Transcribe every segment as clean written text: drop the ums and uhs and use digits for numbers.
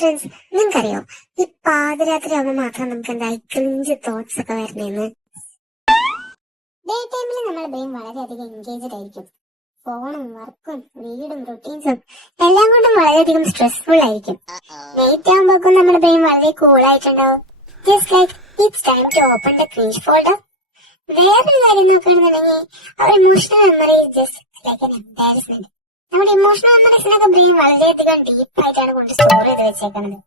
Friends, നിങ്ങൾക്കറിയോ ഈ പാതിരാത്രി ആവുമ്പോൾ മാത്രം നമുക്ക് എന്താ ക്രിഞ്ച് തോട്ട്സ് ഒക്കെ വരുന്നതെന്ന്. ഡേ ടൈമിൽ നമ്മുടെ ബ്രെയിൻ വളരെയധികം എൻഗേജ്ഡ് ആയിരിക്കും. ഫോണും വർക്കും വീടും റുട്ടീൻസും എല്ലാം കൊണ്ടും വളരെയധികം സ്ട്രെസ്ഫുൾ ആയിരിക്കും. നൈറ്റ് ആകുമ്പോഴേക്കും നമ്മുടെ ബ്രെയിൻ വളരെ കൂൾ ആയിട്ടുണ്ടാവും. Just like it's time to open the cringe folder. വേറൊരു കാര്യം നോക്കുകയാണെന്നുണ്ടെങ്കിൽ അവർ emotional memory just like an embarrassment. നമ്മുടെ ഇമോഷണൽ മെമ്മറീസിനൊക്കെ ബ്രെയിൻ വളരെയധികം ഡീപ്പായിട്ടാണ് കൊണ്ട് സ്റ്റോർ ചെയ്ത് വെച്ചേക്കുന്നത്.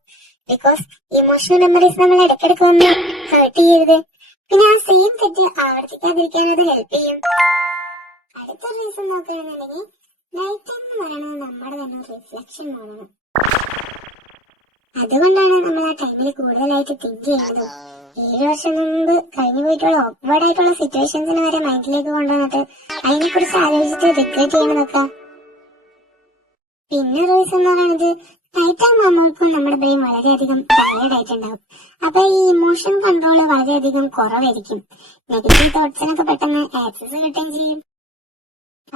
ബിക്കോസ് ഇമോഷണൽ മെമ്മറീസ് നമ്മൾ ഇടയ്ക്കിടയ്ക്ക് ഒന്ന് ഹേർട്ട് ചെയ്യരുത്. പിന്നെ ആ സെയിം തെറ്റ് ആവർത്തിക്കാതിരിക്കാൻ അത് ഹെൽപ്പ് ചെയ്യും. അടുത്തൊരു റീസൺ നോക്കുകയാണെന്നുണ്ടെങ്കിൽ നൈറ്റ് ടൈം എന്ന് പറയുന്നത് നമ്മുടെ തന്നെ റിഫ്ലക്ഷൻ മോഡാണ്. അതുകൊണ്ടാണ് നമ്മൾ ആ ടൈമിൽ കൂടുതലായിട്ട് തിങ്ക് ചെയ്യുന്നതും 7 വർഷം മുമ്പ് കഴിഞ്ഞു പോയിട്ടുള്ള ഓക്വേർഡ് ആയിട്ടുള്ള സിറ്റുവേഷൻസിന് വരെ മൈൻഡിലേക്ക് കൊണ്ടുവന്നിട്ട് അതിനെക്കുറിച്ച് ആലോചിച്ചിട്ട് റിഗ്രറ്റ് ചെയ്യണതൊക്കെ. പിന്നെ റീസൺ എന്ന് പറയുന്നത് നൈറ്റ് ആകുമ്പോഴേക്കും നമ്മുടെ ബ്രെയിൻ വളരെയധികം ടയേർഡ് ആയിട്ടുണ്ടാവും. അപ്പൊ ഈ ഇമോഷൻ കൺട്രോൾ വളരെയധികം കുറവായിരിക്കും. നെഗറ്റീവ് തോട്ട്സിനൊക്കെ പെട്ടെന്ന് ആക്സസ് കിട്ടുകയും ചെയ്യും.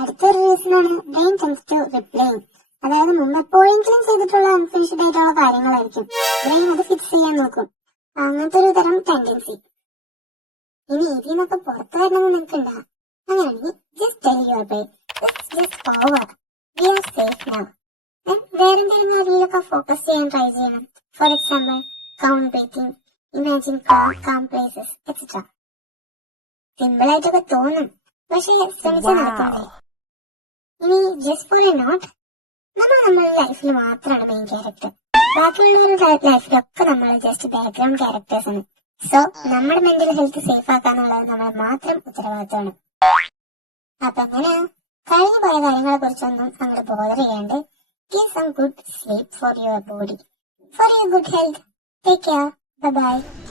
അടുത്തൊരു റീസൺ ആണ് ബ്രെയിൻ ടെൻസ് ടു റിപ്ലൈ. അതായത് മുമ്പ് എപ്പോഴെങ്കിലും ചെയ്തിട്ടുള്ള അൺഫിനിഷ്ഡ് ആയിട്ടുള്ള കാര്യങ്ങളായിരിക്കും ബ്രെയിൻ അത് ഫിക്സ് ചെയ്യാൻ നോക്കും. അങ്ങനത്തെ ഒരു തരം ടെൻഡൻസി. ഇനി ഇതിൽ നിന്നൊക്കെ പുറത്തു വരണമെന്ന് നിൽക്കണ്ട. അങ്ങനെയാണെങ്കിൽ just tell your brain just over, we are safe now. വേറെന്തെങ്കിലും കാര്യങ്ങളൊക്കെ ഫോക്കസ് ചെയ്യാൻ ട്രൈ ചെയ്യണം. For example count breathing, imagine calm places etcetera. Simple ആയിട്ടൊക്കെ തോന്നും, പക്ഷെ ശ്രമിച്ചാൽ നടക്കില്ലേ. ഇനി ജസ്റ്റ് ഫോർ എ നോട്ട്, നമ്മുടെ ലൈഫിൽ മാത്രമാണ് മെയിൻ ക്യാരക്ടർ. ബാക്കിയുള്ളവരുടെ ലൈഫിലൊക്കെ നമ്മൾ ജസ്റ്റ് ബാക്ക്ഗ്രൗണ്ട് ക്യാരക്ടേഴ്സ് ആണ്. സോ നമ്മുടെ മെന്റൽ ഹെൽത്ത് സേഫ് ആക്കാന്നുള്ളത് നമ്മൾ മാത്രം ഉത്തരവാദിത്തമാണ്. അപ്പൊ എങ്ങനെയാ കഴിഞ്ഞു പോയ കാര്യങ്ങളെ കുറിച്ചൊന്നും അങ്ങോട്ട് ബോധർ ചെയ്യാണ്ട് get some good sleep for your body, for your good health. Take care. Bye bye.